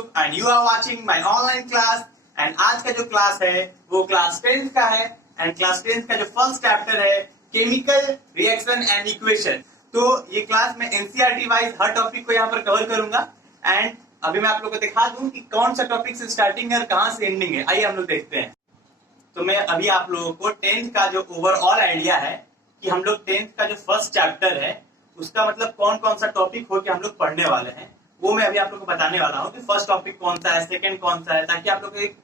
Ashok and you are watching my online class and आज का जो क्लास है वो क्लास 10th का है एंड क्लास 10th का जो फर्स्ट चैप्टर है केमिकल रिएक्शन एंड इक्वेशन। तो ये क्लास में एनसीईआरटी वाइज हर टॉपिक को यहाँ पर कवर करूंगा एंड अभी मैं आप लोगों को दिखा दूं कि कौन सा टॉपिक से स्टार्टिंग है और कहाँ से एंडिंग है। आइए हम लोग देखते हैं। तो मैं अभी आप लोगों को 10th का जो ओवरऑल आइडिया है कि हम लोग 10th का जो फर्स्ट चैप्टर है उसका मतलब कौन कौन सा टॉपिक हो कि हम लोग पढ़ने वाले हैं वो मैं अभी आप लोगों को बताने वाला हूँ कि फर्स्ट टॉपिक कौन सा है, सेकंड कौन सा है, ताकि आप लोग को एक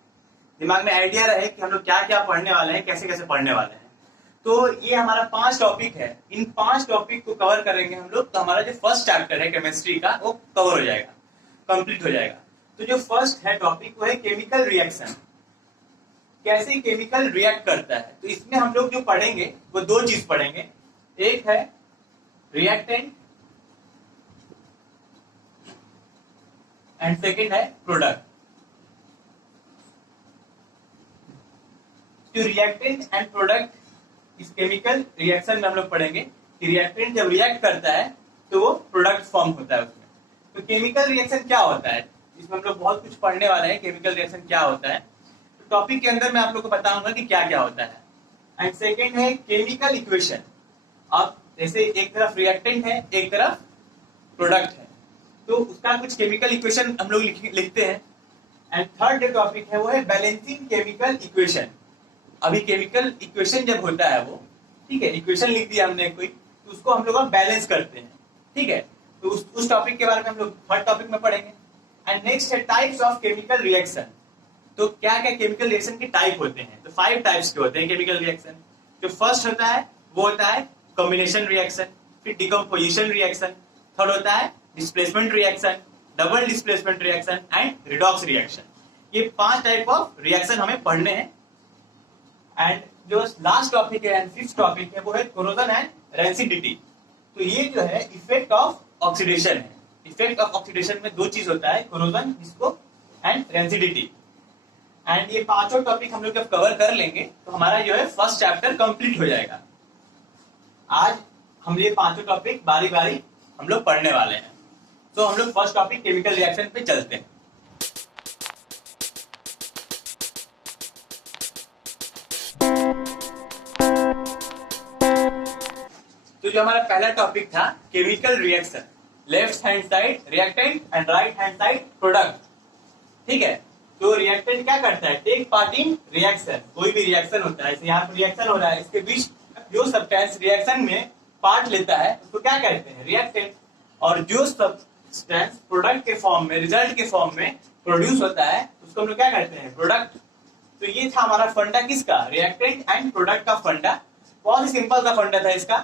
दिमाग में आइडिया रहे कि हम लोग क्या क्या पढ़ने वाले हैं, कैसे कैसे पढ़ने वाले हैं। तो ये हमारा 5 टॉपिक है, इन 5 टॉपिक को कवर करेंगे हम लोग तो हमारा जो फर्स्ट चैप्टर है केमिस्ट्री का वो कवर हो जाएगा, कंप्लीट हो जाएगा। तो जो फर्स्ट है टॉपिक वो है केमिकल रिएक्शन, कैसे केमिकल रिएक्ट करता है। तो इसमें हम लोग जो पढ़ेंगे वो 2 चीज पढ़ेंगे, एक है रिएक्टेंट एंड सेकेंड है प्रोडक्ट। जो रिएक्टेंट एंड प्रोडक्ट इस केमिकल रिएक्शन में हम लोग पढ़ेंगे कि रिएक्टेंट जब रिएक्ट करता है तो वो प्रोडक्ट फॉर्म होता है उसमें। तो केमिकल रिएक्शन क्या होता है, इसमें हम लोग बहुत कुछ पढ़ने वाले हैं। केमिकल रिएक्शन क्या होता है तो टॉपिक के अंदर मैं आप लोग को बताऊंगा कि क्या क्या होता है। एंड सेकेंड है केमिकल इक्वेशन। अब जैसे एक तरफ रिएक्टेंट है एक तरफ प्रोडक्ट है तो उसका कुछ केमिकल इक्वेशन हम लोग लिखते हैं। एंड थर्ड जो टॉपिक है वो है बैलेंसिंग केमिकल इक्वेशन। अभी केमिकल इक्वेशन जब होता है वो ठीक है, इक्वेशन लिख दिया हमने कोई तो उसको हम लोग बैलेंस करते हैं, ठीक है। तो उस टॉपिक के बारे में हम लोग थर्ड टॉपिक में पढ़ेंगे। एंड नेक्स्ट है टाइप्स ऑफ केमिकल रिएक्शन। तो क्या क्या केमिकल रिएक्शन के टाइप होते हैं, तो 5 टाइप्स के होते हैं केमिकल रिएक्शन। जो फर्स्ट होता है वो होता है कॉम्बिनेशन रिएक्शन, फिर डिकम्पोजिशन रिएक्शन, थर्ड होता है displacement reaction, double displacement reaction and redox reaction. ये 5 टाइप ऑफ रिएक्शन हमें पढ़ने हैं। एंड जो लास्ट टॉपिक है एंड 5th टॉपिक है वो है कोरोजन एंड रेंसिडिटी। तो ये जो है इफेक्ट ऑफ ऑक्सीडेशन है। इफेक्ट ऑफ ऑक्सीडेशन में 2 चीज होता है, कोरोजन इसको एंड रेंसिडिटी। एंड ये 5 टॉपिक हम लोग जब कवर कर लेंगे तो हमारा जो है फर्स्ट चैप्टर कंप्लीट हो जाएगा। आज हम ये 5 टॉपिक बारी बारी हम लोग पढ़ने वाले हैं। तो हम लोग फर्स्ट टॉपिक केमिकल रिएक्शन पे चलते हैं। तो जो हमारा पहला टॉपिक था chemical reaction, left hand side reactant and right hand side product, ठीक है। तो रिएक्टेंट क्या करता है, टेक पार्ट इन रिएक्शन। कोई भी रिएक्शन होता है, यहाँ पर रिएक्शन हो रहा है, इसके बीच जो सब्सटेंस रिएक्शन में पार्ट लेता है उसको क्या कहते हैं, रिएक्टेंट। और जो सब्सटेंस प्रोडक्ट के फॉर्म में, रिजल्ट के फॉर्म में प्रोड्यूस होता है उसको हम लोग क्या कहते हैं, प्रोडक्ट। तो ये था हमारा फंडा किसका, रिएक्टेंट एंड प्रोडक्ट का फंडा। बहुत ही सिंपल सा फंडा था इसका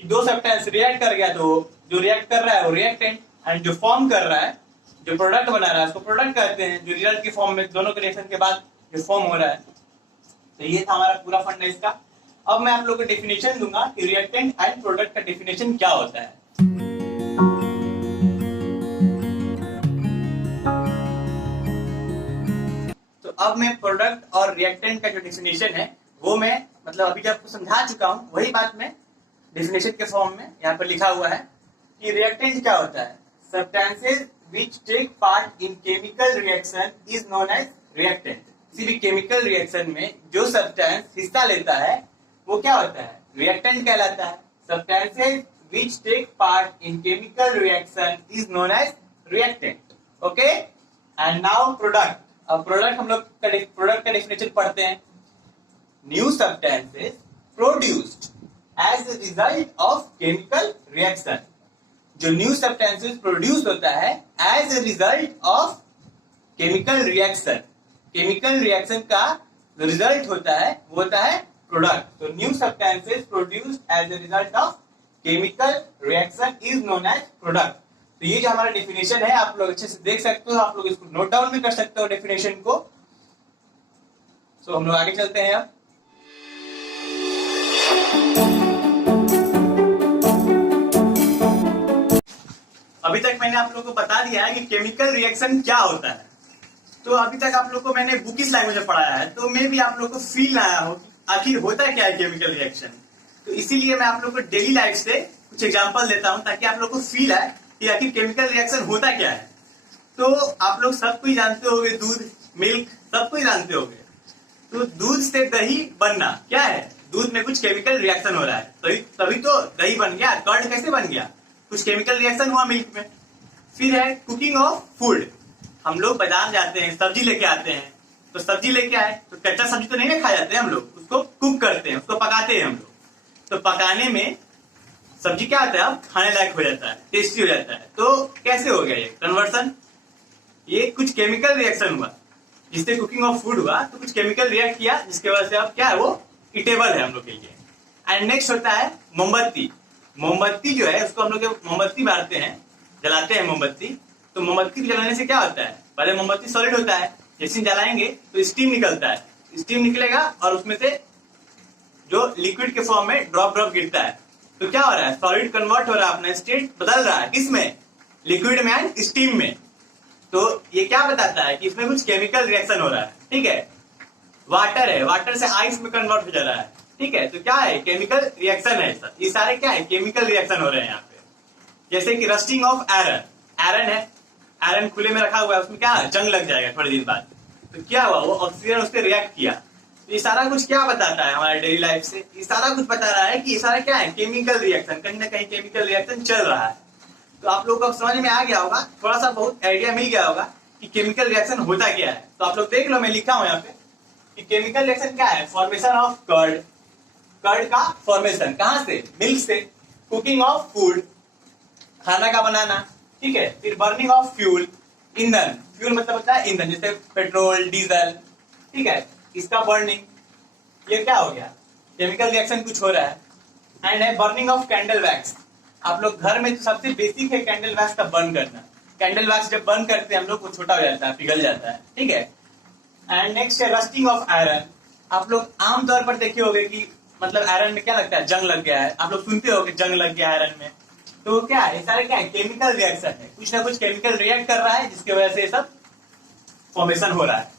कि दो सब्सटेंस रिएक्ट कर गया तो जो रिएक्ट कर रहा है वो रिएक्टेंट एंड जो फॉर्म कर रहा है, जो प्रोडक्ट बना रहा है उसको प्रोडक्ट कहते हैं। जो रिजल्ट के फॉर्म में दोनों के रिएक्शन के बाद जो फॉर्म हो रहा है, तो ये था हमारा पूरा फंडा इसका। अब मैं आप लोगों को डेफिनेशन दूंगा कि रिएक्टेंट एंड प्रोडक्ट का डेफिनेशन क्या होता है। तो अब मैं प्रोडक्ट और रिएक्टेंट का जो डेफिनेशन है वो मैं मतलब अभी जब समझा चुका हूं वही बात मैं डेफिनेशन के फॉर्म में यहाँ पर लिखा हुआ है कि रिएक्टेंट क्या होता है, substances which take part in chemical reaction is known as reactant. किसी भी केमिकल रिएक्शन में जो सब्सटेंस हिस्सा लेता है वो क्या होता है, रिएक्टेंट कहलाता है। Substances which take part in chemical reaction is known as reactant, okay. And now product. अब प्रोडक्ट हम लोग प्रोडक्ट का डेफिनेशन पढ़ते हैं। New substances produced as a result of chemical reaction। जो न्यू सब्सटेंसेस प्रोड्यूस होता है as a result of chemical reaction. Chemical reaction का जो रिजल्ट होता है वो होता है प्रोडक्ट। तो new substances produced as a result of chemical reaction is known as product. तो ये जो हमारा डेफिनेशन है आप लोग अच्छे से देख सकते हो, आप लोग इसको नोट डाउन भी कर सकते हो डेफिनेशन को। सो हम लोग आगे चलते हैं। अब अभी तक मैंने आप लोगों को बता दिया है कि केमिकल रिएक्शन क्या होता है। तो अभी तक आप लोग को मैंने बुकिश लैंग्वेज में पढ़ाया है, तो मैं भी आप लोग को फील आया हो आखिर होता क्या है केमिकल रिएक्शन। तो इसीलिए मैं आप लोग को डेली लाइफ से कुछ एग्जांपल देता हूं ताकि आप लोग को फील आए कि आखिर केमिकल रिएक्शन होता क्या है। तो आप लोग सब कुछ जानते होंगे, दूध, मिल्क सब कुछ जानते होंगे। तो दूध से दही बनना क्या है, दूध में कुछ केमिकल रिएक्शन हो रहा है, तभी तो दही बन गया। कर्ड कैसे बन गया, कुछ केमिकल रिएक्शन हुआ मिल्क में। फिर है कुकिंग ऑफ फूड, हम लोग बाजार जाते हैं, सब्जी लेके आते हैं, तो सब्जी लेके आए तो कच्चा सब्जी तो नहीं ना खा जाते हैं हम लोग, उसको कुक करते हैं, उसको पकाते हैं हम लोग। तो पकाने में सब्जी क्या होता है, अब खाने लायक हो जाता है, टेस्टी हो जाता है। तो कैसे हो गया ये कन्वर्सन, ये कुछ केमिकल रिएक्शन हुआ जिससे कुकिंग ऑफ फूड हुआ, तो कुछ केमिकल रिएक्ट किया जिसके वजह से अब क्या है, वो इटेबल है हम लोग के लिए। एंड नेक्स्ट होता है मोमबत्ती। मोमबत्ती जो है उसको हम लोग मोमबत्ती मारते हैं, जलाते हैं मोमबत्ती। तो मोमबत्ती जलाने से क्या होता है, पहले मोमबत्ती सॉलिड होता है, जैसे जलाएंगे तो स्टीम निकलता है, स्टीम निकलेगा और उसमें से जो लिक्विड के फॉर्म में ड्रॉप ड्रॉप गिरता है। तो क्या हो रहा है, सॉलिड कन्वर्ट हो रहा है, अपना स्टेट बदल रहा है, किसमें, लिक्विड में एंड स्टीम में। तो ये क्या बताता है कि इसमें कुछ केमिकल रिएक्शन हो रहा है, ठीक है। वाटर है, वाटर से आइस में कन्वर्ट हो जा रहा है, ठीक है। तो क्या है, केमिकल रिएक्शन है सर, ये सारे क्या है, केमिकल रिएक्शन हो रहे हैं यहाँ पे। जैसे कि रस्टिंग ऑफ आयरन, आयरन है, आयरन खुले में रखा हुआ है, उसमें क्या जंग लग जाएगा थोड़े दिन बाद, तो क्या हुआ, वो ऑक्सीजन उस पर रिएक्ट किया। तो ये सारा कुछ क्या बताता है हमारे डेली लाइफ से, ये सारा कुछ बता रहा है कि ये सारा क्या है, केमिकल रिएक्शन, कहीं ना कहीं केमिकल रिएक्शन चल रहा है। तो आप लोगों को समझ में आ गया होगा, थोड़ा सा बहुत आइडिया मिल गया होगा कि केमिकल रिएक्शन होता क्या है। तो आप लोग देख लो, मैं लिखा हूं यहाँ पे कि केमिकल रिएक्शन क्या है, फॉर्मेशन ऑफ कर्ड, कर्ड का फॉर्मेशन कहां से, मिल्क से। कुकिंग ऑफ फूड, खाना का बनाना, ठीक है। फिर बर्निंग ऑफ फ्यूल, ईंधन, फ्यूल मतलब होता है ईंधन, जैसे पेट्रोल, डीजल, ठीक है, इसका बर्निंग, ये क्या हो गया, केमिकल रिएक्शन कुछ हो रहा है। एंड है बर्निंग ऑफ कैंडल वैक्स, आप लोग घर में तो सबसे बेसिक है कैंडल वैक्स का बर्न करना। कैंडल वैक्स जब बर्न करते हैं हम लोग, वो छोटा हो जाता है, पिघल जाता है, ठीक है। एंड नेक्स्ट है रस्टिंग ऑफ आयरन, आप लोग आमतौर पर देखे होंगे कि मतलब आयरन में क्या लगता है, जंग लग गया है, आप लोग सुनते हो कि जंग लग गया आयरन में। तो क्या है, ये सारे क्या है, केमिकल रिएक्शन है, कुछ ना कुछ केमिकल रिएक्ट कर रहा है जिसकी वजह से ये सब फॉर्मेशन हो रहा है।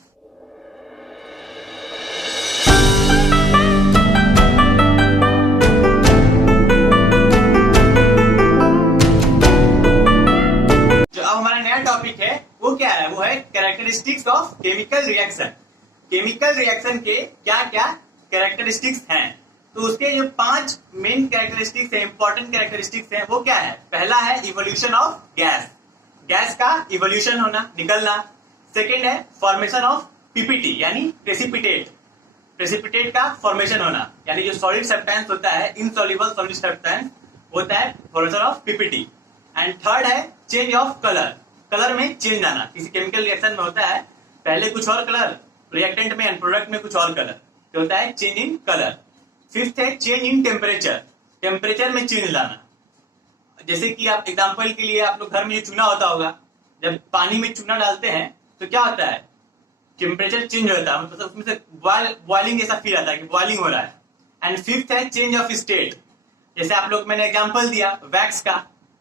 जो अब हमारा नया टॉपिक है वो क्या है, वो है characteristics of chemical reaction. Chemical reaction के क्या क्या कैरेक्टरिस्टिक्स हैं, तो उसके जो 5 मेन कैरेक्टरिस्टिक्स है, इंपॉर्टेंट कैरेक्टरिस्टिक्स है, वो क्या है। पहला है इवोल्यूशन ऑफ गैस, गैस का इवोल्यूशन होना, निकलना। सेकेंड है फॉर्मेशन ऑफ पीपीटी यानी प्रेसिपिटेट, प्रेसिपिटेट का फॉर्मेशन होना, यानी जो सॉलिड सब्सटेंस होता है, इनसॉल्युबल सॉलिड सब्सटेंस होता है, formation of PPT. And third है चेंज ऑफ कलर, कलर में चेंज आना, किसी केमिकल रिएक्शन में होता है पहले कुछ और कलर, रिएक्टेंट में एंड प्रोडक्ट में कुछ और कलर, तो होता है चेंज इन कलर। फिफ्थ है चेंज इन टेम्परेचर, टेम्परेचर में चेंज लाना। जैसे कि आप एग्जांपल के लिए आप लोग घर में जो चूना होता होगा, जब पानी में चूना डालते हैं तो क्या होता है, टेम्परेचर चेंज होता है, मतलब उसमें से बॉइलिंग जैसा फील आता है कि बॉइलिंग हो रहा है। एंड फिफ्थ है चेंज ऑफ स्टेट, जैसे आप लोग मैंने एग्जांपल दिया वैक्स का,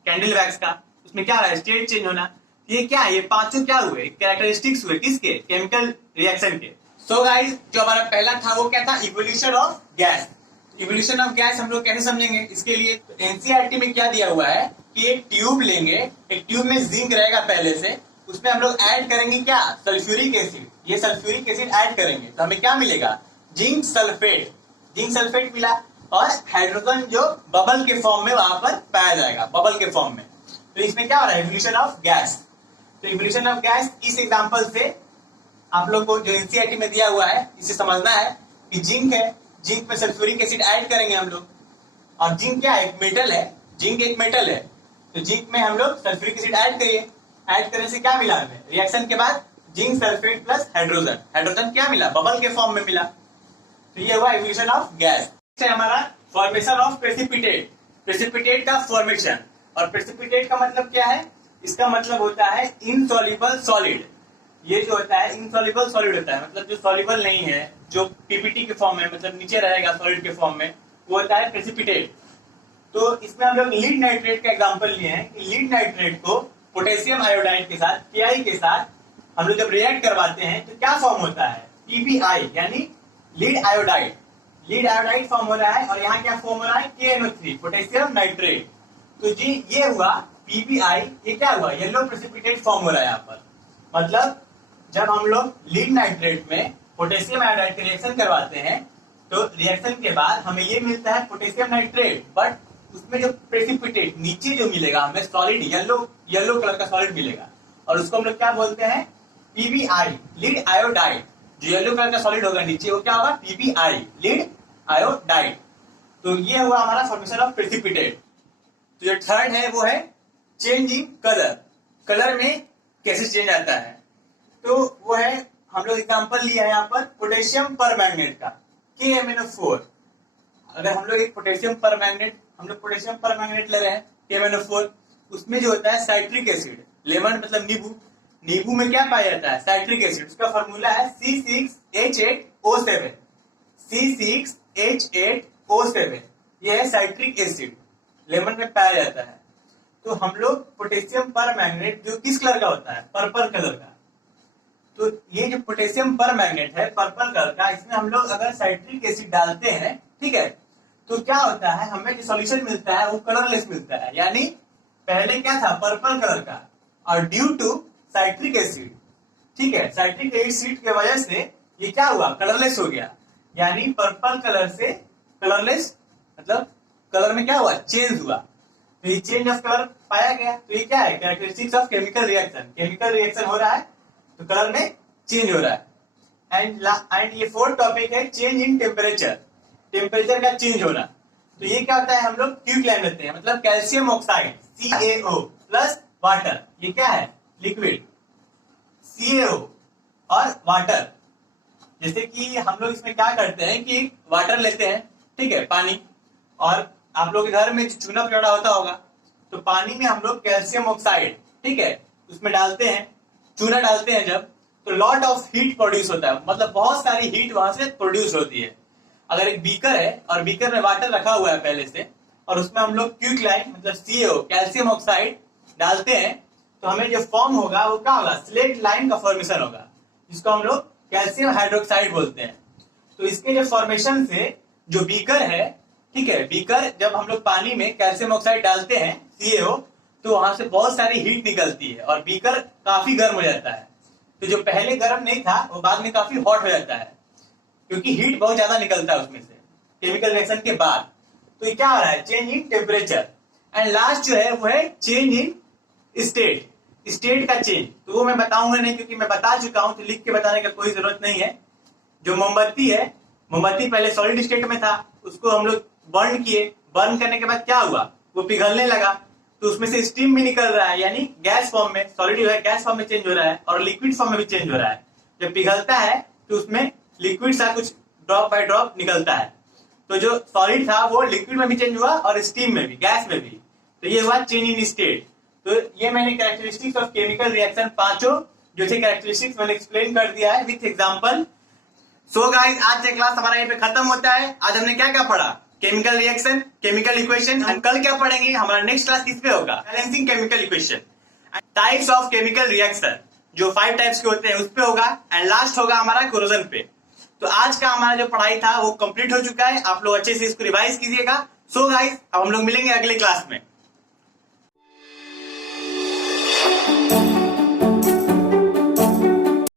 कैंडल वैक्स का, उसमें क्या हो रहा है, स्टेट चेंज होना। ये क्या है, ये पांचों क्या हुए, कैरेक्टरिस्टिक्स हुए, किसके, केमिकल रिएक्शन के। सो गाइस, जो हमारा पहला था वो क्या था, evolution of gas. Evolution of gas हम लोग कैसे समझेंगे, इसके लिए एनसीईआरटी में क्या दिया हुआ है कि एक ट्यूब लेंगे, एक ट्यूब में जिंक रहेगा पहले से, उसमें हम लोग ऐड करेंगे क्या, सल्फ्यूरिक एसिड। ये सल्फ्यूरिक एसिड ऐड करेंगे तो हमें क्या मिलेगा, जिंक सल्फेट, जिंक सल्फेट मिला, और हाइड्रोजन जो बबल के फॉर्म में वहां पर पाया जाएगा, बबल के फॉर्म में। तो इसमें क्या हो रहा है, इवोल्यूशन ऑफ गैस। तो इवोल्यूशन ऑफ गैस इस एग्जांपल से आप लोग को जो एनसीईआरटी में दिया हुआ है, इसे समझना है कि जिंक है, जिंक में सल्फ्यूरिक एसिड ऐड करेंगे हम लोग, और जिंक क्या है, एक मेटल है, जिंक एक मेटल है, तो जिंक में हम लोग सल्फ्यूरिक एसिड ऐड करिए, ऐड करने से क्या मिला हमें, रिएक्शन के बाद zinc sulphate plus hydrogen, hydrogen क्या मिला, बबल के फॉर्म में मिला। तो ये हुआ इवोल्यूशन ऑफ गैस। हमारा फॉर्मेशन ऑफ प्रेसिपिटेट, प्रेसिपिटेट का फॉर्मेशन, और प्रेसिपिटेट का मतलब क्या है, इसका मतलब होता है इनसॉल्युबल सॉलिड। ये जो होता है इनसॉल्युबल सॉलिड होता है, मतलब जो सॉल्युबल नहीं है, जो पीपीटी के फॉर्म में, मतलब नीचे रहेगा सॉलिड के फॉर्म में, वो होता है प्रेसिपिटेट। तो इसमें हम लोग लीड नाइट्रेट का एग्जांपल लिए हैं कि लीड नाइट्रेट को पोटेशियम आयोडाइड के साथ, Ki के साथ हम लोग जब रिएक्ट करवाते हैं तो क्या फॉर्म होता है, PbI यानी lead iodide, lead iodide form हो रहा है, और यहाँ क्या फॉर्म हो रहा है, KNO3 पोटेशियम नाइट्रेट। तो जी ये हुआ PBI, ये क्या हुआ, येलो प्रेसिपिटेट फॉर्म हो रहा है यहाँ पर। मतलब जब हम लोग लीड नाइट्रेट में पोटेशियम आयोडाइड का रिएक्शन करवाते हैं तो रिएक्शन के बाद हमें ये मिलता है पोटेशियम नाइट्रेट, बट उसमें जो प्रेसिपिटेट नीचे जो मिलेगा हमें सॉलिड येलो कलर का सॉलिड मिलेगा, और उसको हम लोग क्या बोलते हैं, PBI, लीड आयोडाइड। जो येलो कलर का सॉलिड होगा नीचे वो क्या होगा, PBI, लीड आयोडाइड। तो ये हुआ हमारा फॉर्मेशन ऑफ प्रेसिपिटेट। तो जो थर्ड है वो है चेंज इन कलर, कलर में कैसे चेंज आता है। तो वो है, हम लोग एग्जांपल लिया है यहाँ पर पोटेशियम पर मैग्नेट का, KMnO4। अगर हम लोग एक पोटेशियम पर मैग्नेट ले रहे हैं KMnO4, उसमें जो होता है साइट्रिक एसिड, लेमन मतलब नींबू, नींबू में क्या पाया जाता है, साइट्रिक एसिड। उसका फॉर्मूला है C6H8O7, C6H8O7, ये है साइट्रिक एसिड, लेमन में पाया जाता है। तो हम लोग पोटेशियम पर मैग्नेट जो किस कलर का होता है, पर्पल कलर का, तो ये जो पोटेशियम पर मैग्नेट है पर्पल कलर का, इसमें हम लोग अगर साइट्रिक एसिड डालते हैं, ठीक है, तो क्या होता है, हमें जो सॉल्यूशन मिलता है वो कलरलेस मिलता है। यानी पहले क्या था, पर्पल कलर का, और ड्यू टू साइट्रिक एसिड, ठीक है, साइट्रिक एसिड की वजह से ये क्या हुआ, कलरलेस हो गया। यानी पर्पल कलर से कलरलेस, मतलब कलर में क्या हुआ, चेंज हुआ। तो ये चेंज ऑफ कलर पाया गया। तो ये क्या है, characteristics of chemical reaction. Chemical reaction हो रहा है तो कलर में चेंज हो रहा है। एंड ये फोर्थ टॉपिक है चेंज इन टेम्परेचर, टेम्परेचर का चेंज होना। तो ये क्या होता है, हम लोग क्विक लाइन लेते हैं, मतलब calcium oxide CaO plus water, ये क्या है, लिक्विड CaO और वाटर। जैसे कि हम लोग इसमें क्या करते हैं कि वाटर लेते हैं, ठीक है, पानी, और आप लोग के घर में चूना पड़ा होता होगा, तो पानी में हम लोग कैल्शियम ऑक्साइड, ठीक है, उसमें डालते हैं, चूना डालते हैं जब, तो लॉट ऑफ हीट प्रोड्यूस होता है, मतलब बहुत सारी हीट वहां से प्रोड्यूस होती है। अगर एक बीकर है और बीकर में वाटर रखा हुआ है पहले से, और उसमें हम लोग क्विकलाइन मतलब CaO कैल्शियम ऑक्साइड डालते हैं, तो हमें जो फॉर्म होगा वो क्या होगा, स्लेट लाइन का फॉर्मेशन होगा, जिसको हम लोग कैल्शियम हाइड्रोक्साइड बोलते हैं। तो इसके जो फॉर्मेशन से जो बीकर है, ठीक है, बीकर जब हम लोग पानी में कैल्शियम ऑक्साइड डालते हैं CaO, तो वहां से बहुत सारी हीट निकलती है और बीकर काफी गर्म हो जाता है। तो जो पहले गर्म नहीं था वो बाद में काफी हॉट हो जाता है, क्योंकि हीट बहुत ज्यादा निकलता है उसमें से केमिकल रिएक्शन के बाद। तो ये क्या हो रहा है, change in temperature. And last जो है वो है चेंज इन स्टेट, स्टेट का चेंज। तो वो मैं बताऊंगा नहीं, क्योंकि मैं बता चुका हूं, तो लिख के बताने का कोई जरूरत नहीं है। जो मोमबत्ती है, मोमबत्ती पहले सॉलिड स्टेट में था, उसको हम लोग बर्न किए, बर्न करने के बाद क्या हुआ, वो पिघलने लगा, तो उसमें से स्टीम भी निकल रहा है, यानी गैस फॉर्म में, सॉलिड जो है गैस फॉर्म में चेंज हो रहा है, और लिक्विड फॉर्म में भी चेंज हो रहा है। जब पिघलता है तो उसमें लिक्विड सा कुछ ड्रॉप बाय ड्रॉप निकलता है। तो जो सॉलिड था वो लिक्विड में भी चेंज हुआ और स्टीम में भी, गैस में भी। तो ये हुआ चेंज इन स्टेट। तो ये मैंने कैरेक्टरिस्टिक्स ऑफ केमिकल रिएक्शन पांचों जो थे कैरेक्टरिस्टिक्स मैंने एक्सप्लेन कर दिया है विथ एग्जांपल। सो गाइस, आज का क्लास हमारा यहीं पे खत्म होता है। आज हमने क्या क्या पढ़ा, केमिकल रिएक्शन, केमिकल इक्वेशन। हम कल क्या पढ़ेंगे, हमारा नेक्स्ट क्लास किस पे होगा, balancing chemical equation, types of chemical reaction, जो 5 टाइप्स के होते हैं उस पे होगा, एंड लास्ट होगा हमारा कोरोजन पे। तो आज का हमारा जो पढ़ाई था वो कंप्लीट हो चुका है। आप लोग अच्छे से इसको रिवाइज कीजिएगा। सो गाइस, अब हम लोग मिलेंगे अगले क्लास में।